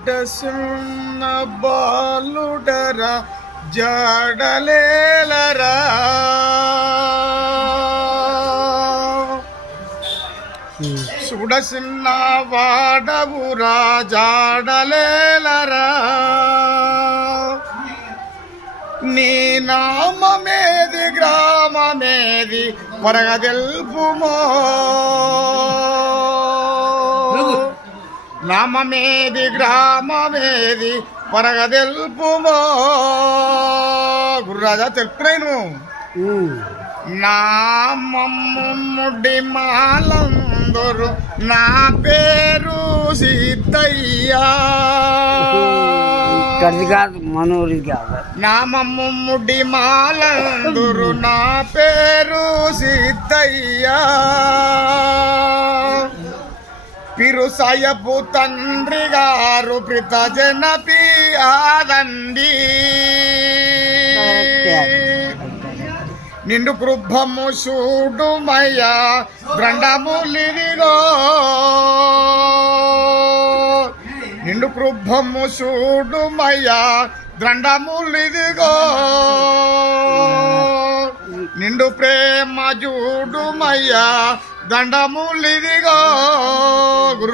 బిడ్డ సున్న బాలుడరా జాడలేలరా. సుడసిన్న వాడవురా జాడలేలరా. నీ నామమేది గ్రామమేది పరగదెల్పుమో నామమేది గ్రామమేది వరగదెల్పుమో గురురాజా తెలుపునేను నామమ్ముడి మాలందరు నా పేరు సీతయ్యా ఇక్కడిది కాదు మనూరి కాదు నామమ్ముడి మాలందురు నా పేరు సీతయ్యా పిరుసాయపు తండ్రి గారు ప్రిత జనపి ఆదండి నిండు కృభము చూడుమయ్యా గ్రండములిదిగో నిండు కృభము చూడుమయ్యా గ్రండములిదిగో నిండు ప్రేమ చూడుమయ్యా దండములిదిగో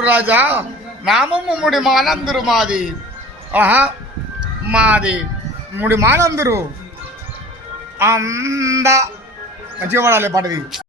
రాజా నామము ముడి మానందురు మాది. ఆహా మాది ముడి మానందురు. అంద. మంచిగా పడాలి పాటది.